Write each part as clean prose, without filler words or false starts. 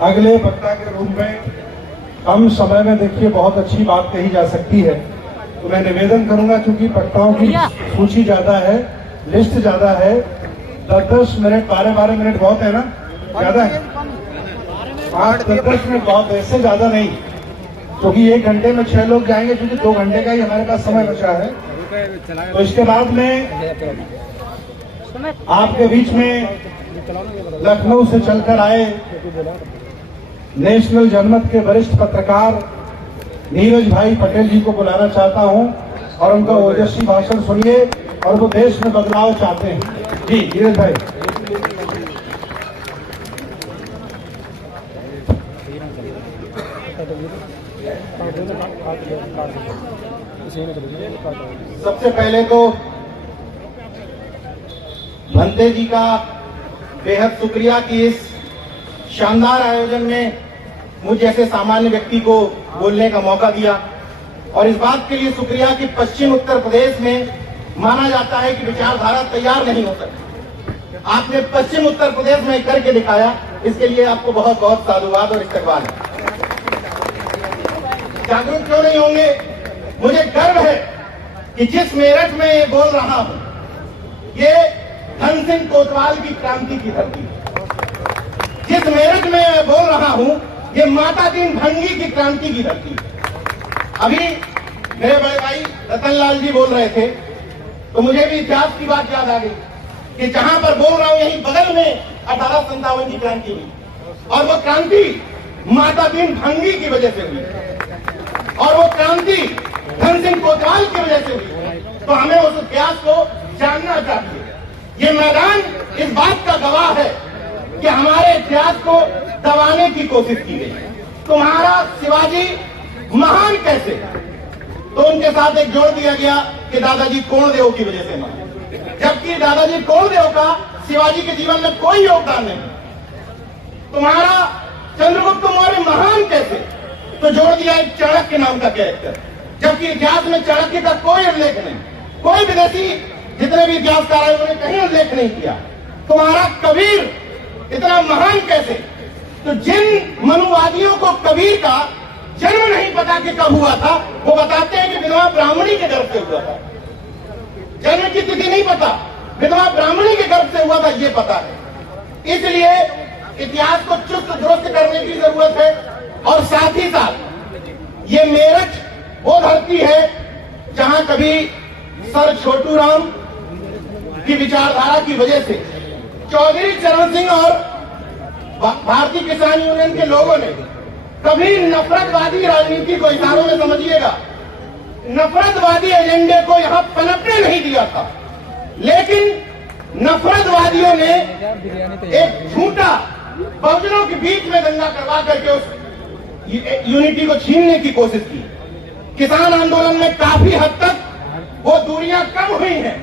अगले वक्ता के रूप में कम समय में देखिए बहुत अच्छी बात कही जा सकती है, तो मैं निवेदन करूंगा क्योंकि वक्ताओं की सूची ज्यादा है, लिस्ट ज्यादा है, 10-10 मिनट 12-12 मिनट बहुत है ना, ज्यादा है 8-10 मिनट बहुत है, इससे ज्यादा नहीं, क्योंकि 1 घंटे में 6 लोग जाएंगे, क्योंकि 2 घंटे का ही हमारे पास समय बचा है। तो इसके बाद में आपके बीच में लखनऊ से चलकर आए नेशनल जनमत के वरिष्ठ पत्रकार नीरज भाई पटेल जी को बुलाना चाहता हूं और उनका ओजस्वी भाषण सुनिए और वो देश में बदलाव चाहते हैं। जी नीरज भाई। सबसे पहले तो भंते जी का बेहद शुक्रिया कि इस शानदार आयोजन में मुझ जैसे सामान्य व्यक्ति को बोलने का मौका दिया, और इस बात के लिए शुक्रिया कि पश्चिम उत्तर प्रदेश में माना जाता है कि विचारधारा तैयार नहीं हो सकती। आपने पश्चिम उत्तर प्रदेश में करके दिखाया, इसके लिए आपको बहुत बहुत साधुवाद और इस्तकबाल है। जागरूक क्यों नहीं होंगे? मुझे गर्व है कि जिस मेरठ में ये बोल रहा हूं, ये धन सिंह कोतवाल की क्रांति की धरती है। जिस मेरठ में मैं बोल रहा हूं, ये माता दीन भंगी की क्रांति की धरती है। अभी मेरे बड़े भाई रतनलाल जी बोल रहे थे, तो मुझे भी इतिहास की बात याद आ गई कि जहां पर बोल रहा हूं यहीं बगल में 1857 की क्रांति हुई, और वो क्रांति माता दीन भंगी की वजह से हुई, और वो क्रांति धन सिंह कोतवाल की वजह से हुई। तो हमें उस इतिहास को जानना चाहिए। ये मैदान इस बात का गवाह है कि हमारे इतिहास को दबाने की कोशिश की गई। तुम्हारा शिवाजी महान कैसे? तो उनके साथ एक जोड़ दिया गया कि दादाजी कोणदेव की वजह से महान, जबकि दादाजी कोणदेव का शिवाजी के जीवन में कोई योगदान नहीं। तुम्हारा चंद्रगुप्त मौर्य महान कैसे? तो जोड़ दिया एक चाणक्य नाम का कैरेक्टर, जबकि इतिहास में चाणक्य का कोई उल्लेख नहीं। कोई विदेशी जितने भी इतिहासकार हैं उन्होंने कहीं उल्लेख नहीं किया। तुम्हारा कबीर इतना महान कैसे? तो जिन मनुवादियों को कबीर का जन्म नहीं पता कि कब हुआ था, वो बताते हैं कि विधवा ब्राह्मणी के गर्भ से हुआ था। जन्म की तिथि नहीं पता, विधवा ब्राह्मणी के गर्भ से हुआ था ये पता है। इसलिए इतिहास को चुस्त दुरुस्त करने की जरूरत है, और साथ ही साथ ये मेरठ वो धरती है जहां कभी सर छोटू राम की विचारधारा की वजह से चौधरी चरण सिंह और भारतीय किसान यूनियन के लोगों ने कभी नफरतवादी राजनीति को, इशारों में समझिएगा, नफरतवादी एजेंडे को यहां पनपने नहीं दिया था। लेकिन नफरतवादियों ने एक झूठा बहुजनों के बीच में दंगा करवा करके उस यूनिटी को छीनने की कोशिश की। किसान आंदोलन में काफी हद तक वो दूरियां कम हुई हैं।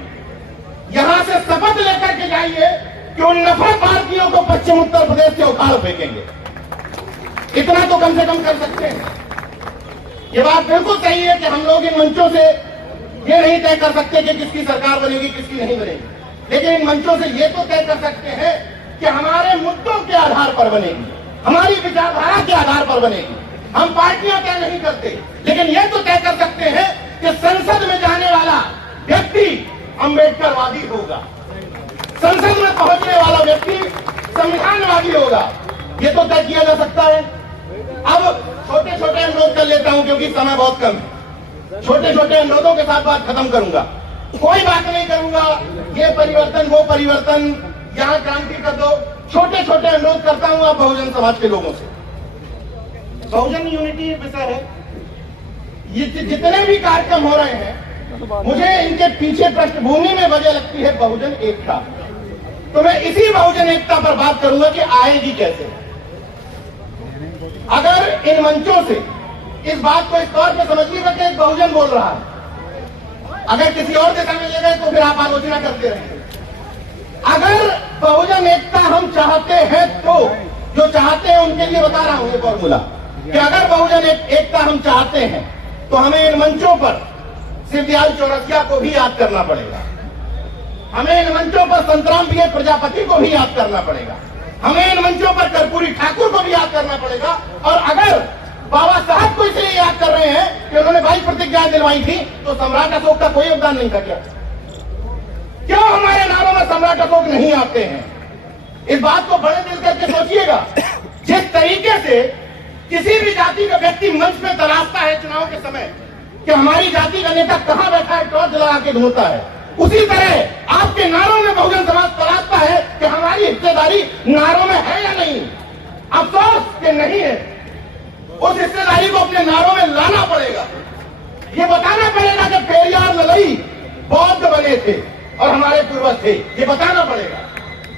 यहां से शपथ लेकर के जाइए कि उन नफरत भारतीयों को पश्चिम उत्तर प्रदेश से उखाड़ फेंकेंगे। इतना तो कम से कम कर सकते हैं। ये बात बिल्कुल सही है कि हम लोग इन मंचों से ये नहीं तय कर सकते कि किसकी सरकार बनेगी, किसकी नहीं बनेगी, लेकिन इन मंचों से ये तो तय कर सकते हैं कि हमारे मुद्दों के आधार पर बनेगी, हमारी विचारधारा के आधार पर बनेगी। हम पार्टियां तय नहीं करते, लेकिन ये तो तय कर सकते हैं कि संसद में जाने वाला व्यक्ति अम्बेडकरवादी होगा, संसद में पहुंचने वाला व्यक्ति संविधानवादी होगा। ये तो तय किया जा सकता है। अब छोटे छोटे अनुरोध कर लेता हूं क्योंकि समय बहुत कम है। छोटे छोटे अनुरोधों के साथ बात खत्म करूंगा। कोई बात नहीं करूंगा ये परिवर्तन वो परिवर्तन, यहां क्रांति कर दो। छोटे छोटे अनुरोध करता हूं आप बहुजन समाज के लोगों से। बहुजन यूनिटी विषय है। ये जितने भी कार्यक्रम हो रहे हैं, मुझे इनके पीछे पृष्ठभूमि में वजह लगती है बहुजन एकता। तो मैं इसी बहुजन एकता पर बात करूंगा कि आएगी कैसे। अगर इन मंचों से इस बात को इस तौर पर समझिएगा कि एक बहुजन बोल रहा है, अगर किसी और दिशा में ले गए तो फिर आप आलोचना करते रहेंगे। अगर बहुजन एकता हम चाहते हैं तो जो चाहते हैं उनके लिए बता रहा हूं ये फॉर्मूला कि अगर बहुजन एकता हम चाहते हैं तो हमें इन मंचों पर शिवदयाल चौरसिया को भी याद करना पड़ेगा। हमें इन मंचों पर संतराम प्रिय प्रजापति को भी याद करना पड़ेगा। हमें इन मंचों पर कर्पूरी ठाकुर को भी याद करना उन्होंने 22 प्रतिज्ञाएं दिलवाई थी, तो सम्राट अशोक का कोई योगदान नहीं था क्या? क्यों हमारे नारों में सम्राट अशोक नहीं आते हैं? इस बात को बड़े दिल करके सोचिएगा। जिस तरीके से किसी भी जाति का व्यक्ति मंच में तलाशता है चुनाव के समय कि हमारी जाति का नेता कहां बैठा है, टॉर्च लगा के ढूंढता है, उसी तरह आपके नारों में बहुजन समाज तलाशता है कि हमारी हिस्सेदारी नारों में है या नहीं। अफसोस कि नहीं है। उस हिस्सेदारी को अपने नारों में लाना पड़ेगा। ये बताना पड़ेगा कि पेरियार ललई बौद्ध बने थे और हमारे पूर्वज थे। ये बताना पड़ेगा।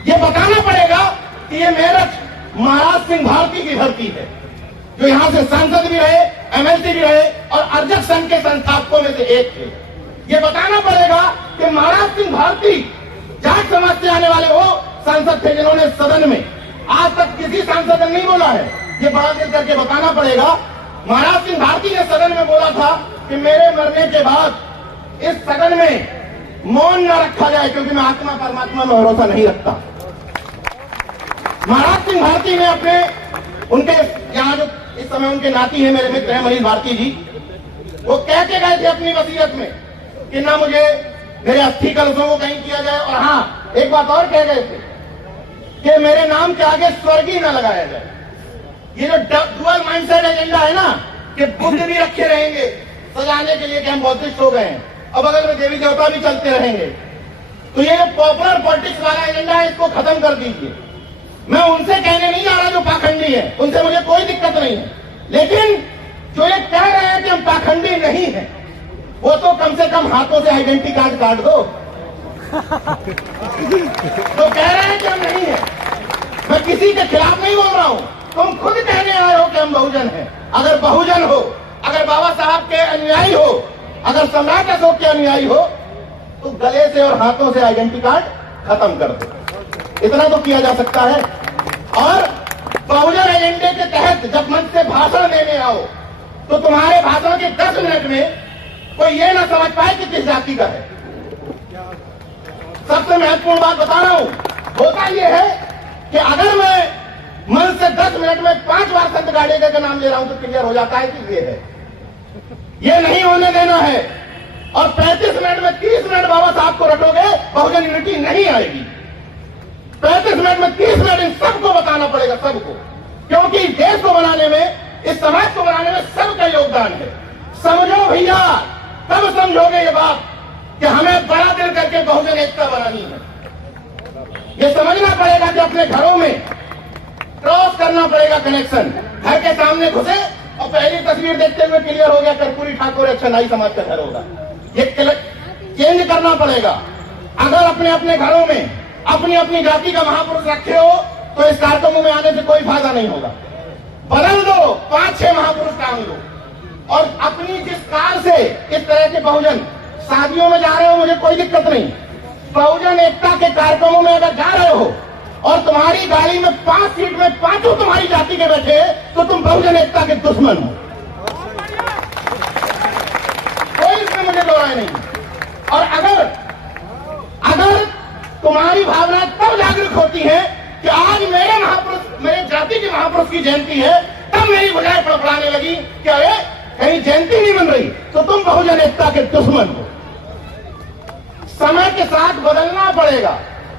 ये बताना पड़ेगा कि ये मेरठ महाराज सिंह भारती की धरती है, जो यहां से सांसद भी रहे, एमएलसी भी रहे और अर्जक संघ के संस्थापकों में से एक थे। ये बताना पड़ेगा कि महाराज सिंह भारती जाट समाज से आने वाले वो सांसद थे जिन्होंने सदन में आज तक किसी सांसद ने नहीं बोला है। ये बड़ा दिल करके बताना पड़ेगा। महाराज सिंह भारती ने सदन में बोला था कि मेरे मरने के बाद इस सदन में मौन न रखा जाए, क्योंकि मैं आत्मा परमात्मा में भरोसा नहीं रखता। महाराज सिंह भारती ने अपने उनके यहाँ जो इस समय उनके नाती है, मेरे मित्र हैं मनीष भारती जी, वो कह के गए थे अपनी वसीयत में कि ना मुझे मेरे अस्थि कलशों को कहीं किया जाए, और हाँ एक बात और कह गए थे कि मेरे नाम के आगे स्वर्गीय न लगाया जाए। ये जो डुअल माइंडसेट एजेंडा है ना कि बुद्ध भी रखे रहेंगे सजाने के लिए कि हम बौद्धिस्ट हो गए हैं, अब बगल में देवी देवता भी चलते रहेंगे, तो ये जो पॉपुलर पॉलिटिक्स वाला एजेंडा है इसको खत्म कर दीजिए। मैं उनसे कहने नहीं जा रहा जो पाखंडी है, उनसे मुझे कोई दिक्कत नहीं है, लेकिन जो ये कह रहे हैं कि हम पाखंडी नहीं है, वो तो कम से कम हाथों से आइडेंटिटी कार्ड काट दो। तो कह रहे हैं कि हम नहीं है। मैं किसी के खिलाफ नहीं बोल रहा हूं, तुम खुद कहने आए हो कि हम बहुजन हैं। अगर बहुजन हो, अगर बाबा साहब के अनुयायी हो, अगर सम्राट अशोक के अनुयायी हो, तो गले से और हाथों से आइडेंटिटी कार्ड खत्म कर दो। इतना तो किया जा सकता है। और बहुजन एजेंडे के तहत जब मंच से भाषण देने आओ तो तुम्हारे भाषण के 10 मिनट में कोई ये ना समझ पाए कि किस जाति का है। सबसे महत्वपूर्ण बात बता रहा हूं, होता यह है कि अगर मैं मंच से 10 मिनट में 5 बार संत गाड़ेकर का नाम ले रहा हूं तो क्लियर हो जाता है कि ये है। ये नहीं होने देना है। और 35 मिनट में 30 मिनट बाबा साहब को रटोगे, बहुजन यूनिटी नहीं आएगी। 35 मिनट में 30 मिनट इन सबको बताना पड़ेगा, सबको, क्योंकि देश को बनाने में, इस समाज को बनाने में सबका योगदान है। समझो भैया, तब समझोगे ये बात कि हमें बड़ा दिल करके बहुजन एकता बनानी है। ये समझना पड़ेगा कि अपने घरों में क्रॉस करना पड़ेगा कनेक्शन। घर के सामने घुसे और पहली तस्वीर देखते हुए क्लियर हो गया कर्पूरी ठाकुर अच्छा नाई समाज का घर होगा। ये चेंज करना पड़ेगा। अगर अपने अपने घरों में अपनी अपनी जाति का महापुरुष रखे हो तो इस कार्यक्रमों में आने से कोई फायदा नहीं होगा। बदल दो, 5-6 महापुरुष टांग दो। और अपनी जिस कार से इस तरह के बहुजन शादियों में जा रहे हो, मुझे कोई दिक्कत नहीं। बहुजन एकता के कार्यक्रमों में अगर जा रहे हो और तुम्हारी गाड़ी में 5 सीट में 5 तुम्हारी जाति के बैठे, तो तुम बहुजन एकता के दुश्मन हो। कोई इसमें मुझे दो राय नहीं। और अगर तुम्हारी भावनाएं तब जागरूक होती है कि आज मेरे महापुरुष, मेरे जाति के महापुरुष की जयंती है, तब मेरी भुजाएं फड़फड़ाने लगी कि अरे कहीं जयंती नहीं बन रही, तो तुम बहुजन एकता के दुश्मन हो। समय के साथ बदलना पड़ेगा।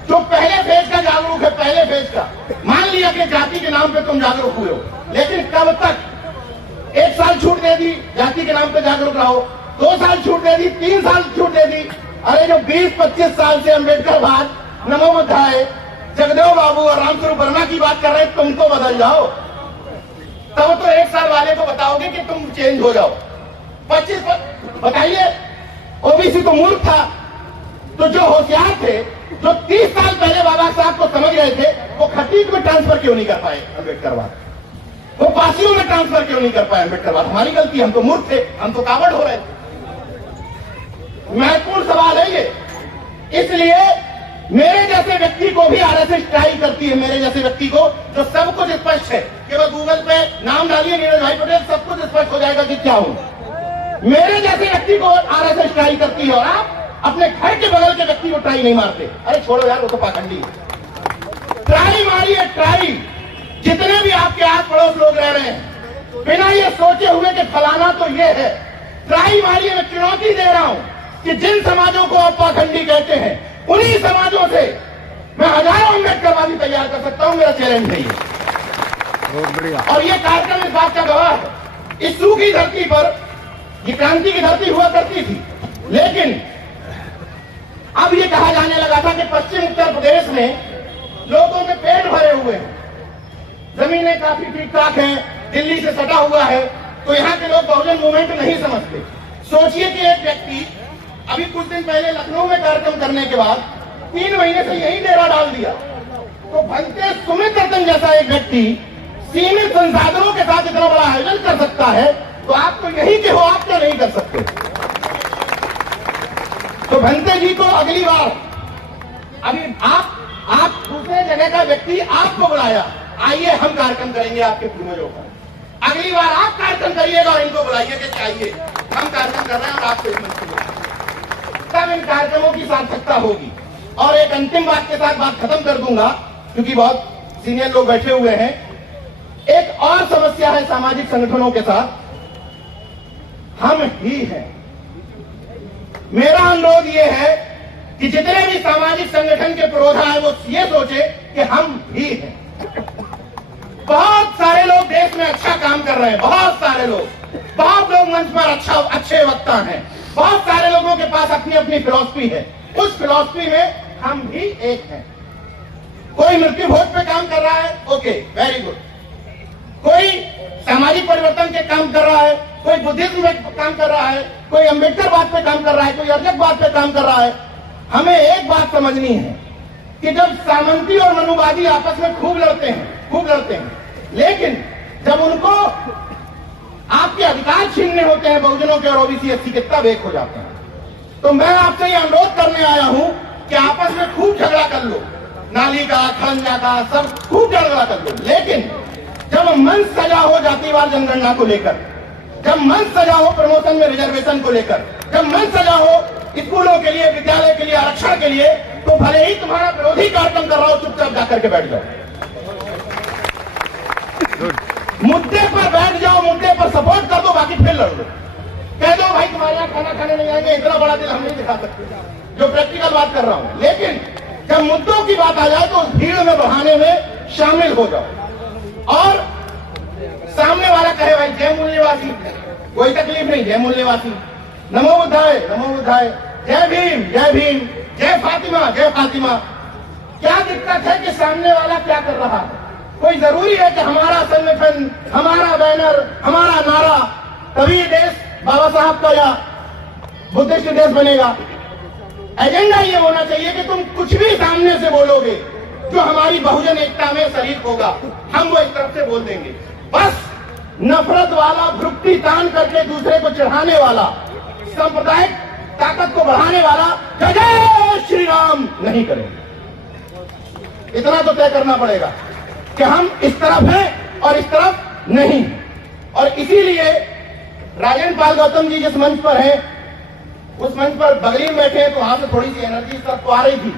जो पहले फेज का जागरूक है, पहले फेज का, मान लिया कि जाति के नाम पे तुम जागरूक हुए हो, लेकिन कब तक? 1 साल छूट दे दी, जाति के नाम पे जागरूक रहो। 2 साल छूट दे दी, 3 साल छूट दे दी। अरे जो 20-25 साल से अम्बेडकर बाद, नमो बुद्धाय, जगदेव बाबू और रामस्वरूप वर्मा की बात कर रहे हैं, तुम तो बदल जाओ। तब तो 1 साल वाले को बताओगे कि तुम चेंज हो जाओ। 25 बताइए, ओबीसी तो मूर्ख था। तो जो होशियार थे, जो 30 साल पहले बाबा साहब को समझ गए थे, वो खटीक में ट्रांसफर क्यों नहीं कर पाए अम्बेडकरवाद? वो पासियों में ट्रांसफर क्यों नहीं कर पाए अम्बेडकरवाद? हमारी गलती, हम तो मूर्ख थे, हम तो कावड़ हो रहे थे। महत्वपूर्ण सवाल है ये। इसलिए मेरे जैसे व्यक्ति को भी आरएसएस ट्राई करती है, मेरे जैसे व्यक्ति को जो सब कुछ स्पष्ट है कि वह गूगल पे नाम डालिए नीरज भाई पटेल, सब कुछ स्पष्ट हो जाएगा कि क्या हूं। मेरे जैसे व्यक्ति को आरएसएस ट्राई करती है और आप अपने घर के बगल के व्यक्ति को ट्राई नहीं मारते। अरे छोड़ो यार, वो तो पाखंडी है। ट्राई मारिए, ट्राई। जितने भी आपके आस पड़ोस लोग रह रहे हैं, बिना ये सोचे हुए कि फलाना तो ये है, ट्राई मारिए, मैं चुनौती दे रहा हूं कि जिन समाजों को आप पाखंडी कहते हैं, उन्हीं समाजों से मैं हजारों अम्बेडकरवादी तैयार कर सकता हूं। मेरा चैलेंज है ये। बहुत बढ़िया। और ये कार्यक्रम इस बात का गवाह है। इस सूखी धरती पर ये क्रांति की धरती हुआ करती थी, लेकिन अब ये कहा जाने लगा था कि पश्चिम उत्तर प्रदेश में लोगों के पेट भरे हुए हैं, जमीनें काफी ठीक ठाक हैं, दिल्ली से सटा हुआ है, तो यहाँ के लोग बहुजन मूवमेंट नहीं समझते। सोचिए कि एक व्यक्ति अभी कुछ दिन पहले लखनऊ में कार्यक्रम करने के बाद 3 महीने से यही डेरा डाल दिया, तो भंते सुमित रतन जैसा एक व्यक्ति सीमित संसाधनों के साथ इतना बड़ा आयोजन कर सकता है, तो आप तो यही के हो, आप क्या नहीं कर सकते। तो भंते जी को अगली बार, अभी आप दूसरे जगह का व्यक्ति आपको बुलाया, आइए हम कार्यक्रम करेंगे आपके पूर्वजों का। अगली बार आप कार्यक्रम करिएगा और इनको बुलाइए कि चाहिए हम कार्यक्रम कर रहे हैं और आपको इस मंच पर, तब इन कार्यक्रमों की सार्थकता होगी। और एक अंतिम बात के साथ बात खत्म कर दूंगा, क्योंकि बहुत सीनियर लोग बैठे हुए हैं। एक और समस्या है सामाजिक संगठनों के साथ, हम ही हैं। मेरा अनुरोध यह है कि जितने भी सामाजिक संगठन के पुरोधा है वो ये सोचे कि हम ही हैं। बहुत सारे लोग देश में अच्छा काम कर रहे हैं, बहुत सारे लोग मंच पर अच्छे वक्ता हैं, बहुत सारे लोगों के पास अपनी अपनी फिलॉसफी है। उस फिलॉसफी में हम भी एक हैं। कोई मृत्यु भोज पे काम कर रहा है, ओके, वेरी गुड। कोई सामाजिक परिवर्तन के काम कर रहा है, कोई बुद्धिज्म में काम कर रहा है, कोई अम्बेडकरवाद पे काम कर रहा है, कोई अर्जकवाद पे काम कर रहा है। हमें एक बात समझनी है कि जब सामंती और मनुवादी आपस में खूब लड़ते हैं, लेकिन जब उनको आपके अधिकार छीनने होते हैं बहुजनों के और ओबीसी एससी के, तब एक हो जाते हैं। तो मैं आपसे ये अनुरोध करने आया हूं कि आपस में खूब झगड़ा कर लो, नाली का, खड़ंजा का, सब खूब झगड़ा कर लो, लेकिन जब मंच सजा हो जातिवाद जनगणना को लेकर, जब मंच सजा हो प्रमोशन में रिजर्वेशन को लेकर, जब मंच सजा हो स्कूलों के लिए, विद्यालय के लिए, आरक्षण के लिए, तो भले ही तुम्हारा विरोधी कार्यक्रम कर रहा हो, चुपचाप जाकर के बैठ जाओ, मुद्दे पर बैठ जाओ, मुद्दे पर सपोर्ट कर दो, बाकी फिर लड़ लो। कह दो भाई तुम्हारे यहाँ खाना खाने नहीं आएंगे, इतना बड़ा दिल हम नहीं दिखा सकते, जो प्रैक्टिकल बात कर रहा हूं। लेकिन जब मुद्दों की बात आ जाए तो भीड़ में बढ़ाने में शामिल हो जाओ। और सामने वाला कहे भाई जय मूल्यवासी, कोई तकलीफ नहीं, जय मूल्यवासी, नमो बुद्धाय, नमो बुद्धाय, जय भीम, जय भीम, जय फातिमा, जय फातिमा। क्या दिक्कत है कि सामने वाला क्या कर रहा है? कोई जरूरी है कि हमारा संगठन, हमारा बैनर, हमारा नारा तभी देश बाबा साहब का या बुद्धिस्ट देश बनेगा? एजेंडा ये होना चाहिए कि तुम कुछ भी सामने से बोलोगे जो हमारी बहुजन एकता में शरीक होगा, हम वो इस तरफ से बोल देंगे। बस नफरत वाला, भ्रुक्ति तान करके दूसरे को चढ़ाने वाला, सांप्रदायिक ताकत को बढ़ाने वाला जय जय श्री राम नहीं करेंगे। इतना तो तय करना पड़ेगा कि हम इस तरफ हैं और इस तरफ नहीं। और इसीलिए राजेंद्र पाल गौतम जी जिस मंच पर हैं, उस मंच पर बगली में बैठे हैं, तो वहां से थोड़ी सी एनर्जी इस तरफ तो आ रही थी।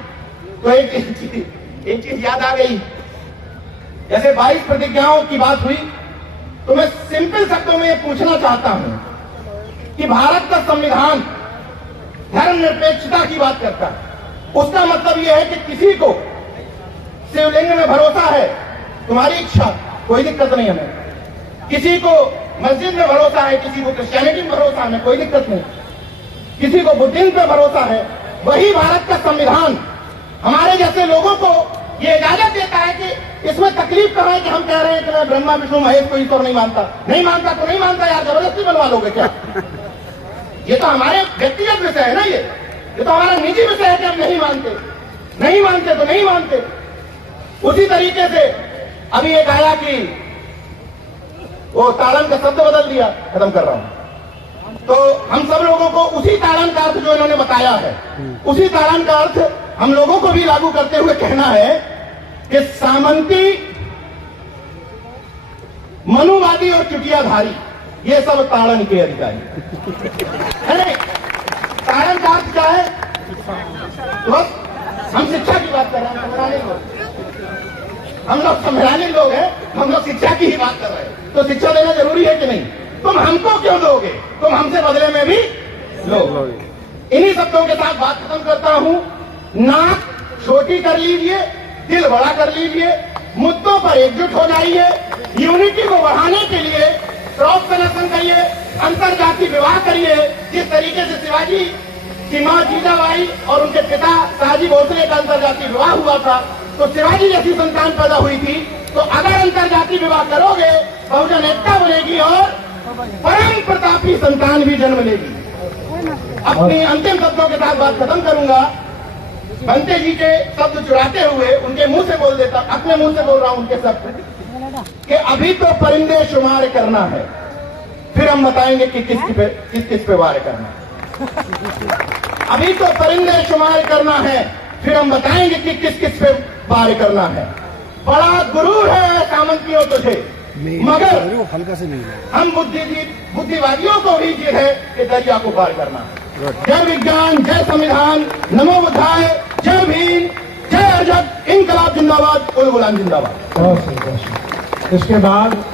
तो एक चीज याद आ गई, जैसे 22 प्रतिज्ञाओं की बात हुई, तो मैं सिंपल शब्दों में ये पूछना चाहता हूं कि भारत का संविधान धर्मनिरपेक्षता की बात करता है। उसका मतलब यह है कि किसी को शिवलिंग में भरोसा है, तुम्हारी इच्छा, कोई दिक्कत नहीं हमें। किसी को मस्जिद में भरोसा है, किसी को क्रिश्चियनिटी में भरोसा है, कोई दिक्कत नहीं। किसी को बुद्धिज्म पे भरोसा है, वही भारत का संविधान हमारे जैसे लोगों को ये इजाजत देता है कि इसमें तकलीफ कर रहे हैं कि हम कह रहे हैं कि मैं ब्रह्मा विष्णु महेश को ईश्वर नहीं मानता। नहीं मानता तो नहीं मानता यार, जबरदस्ती बनवा लोगे क्या? ये तो हमारे व्यक्तिगत विषय है ना, ये तो हमारा निजी विषय है कि हम नहीं मानते, नहीं मानते तो नहीं मानते। उसी तरीके से अभी एक आया कि वो ताड़न का शब्द बदल दिया, खत्म कर रहा हूं। तो हम सब लोगों को उसी ताड़न का अर्थ जो इन्होंने बताया है, उसी ताड़न का अर्थ हम लोगों को भी लागू करते हुए कहना है कि सामंती, मनुवादी और चुटियाधारी ये सब ताड़न के अधिकारी है। ताड़न का अर्थ क्या है? बस हम शिक्षा की बात कर रहे हैं, संवैधानिक लोग, हम लोग संवैधानिक लोग हैं, हम लोग शिक्षा की ही बात कर रहे हैं। तो शिक्षा देना जरूरी है कि नहीं? तुम हमको क्यों दोगे, तुम हमसे बदले में भी लो। इन्हीं शब्दों के साथ बात खत्म करता हूं। नाक छोटी कर लीजिए, दिल बड़ा कर लीजिए, मुद्दों पर एकजुट हो जाइए, यूनिटी को बढ़ाने के लिए क्रॉस कनेक्शन करिए, अंतरजातीय विवाह करिए। जिस तरीके से शिवाजी की मां जीजाबाई और उनके पिता शाहजी भोसले का अंतरजातीय विवाह हुआ था, तो शिवाजी जैसी संतान पैदा हुई थी। तो अगर अंतरजातीय विवाह करोगे, बहुजन एकता बनेगी और परम प्रतापी संतान भी जन्म लेगी। अपनी अंतिम शब्दों के साथ बात खत्म करूंगा। बंते जी के शब्द चुराते हुए उनके मुंह से बोल देता, अपने मुंह से बोल रहा हूं उनके शब्द, कि अभी तो परिंदे शुमार करना है, फिर हम बताएंगे कि किस किस पे वार करना है। अभी तो परिंदे शुमार करना है, फिर हम बताएंगे कि किस किस पे वार करना है। बड़ा गुरूर है सामंतियों तुझे, मगर हल्का से नहीं हम बुद्धिवादियों को भी ये है कि दरिया को पार करना है। जय विज्ञान, जय संविधान, नमो बुद्धाय, जय भीम, जय अजब, इनकलाब जिंदाबाद, उल गुलाम जिंदाबाद। इसके बाद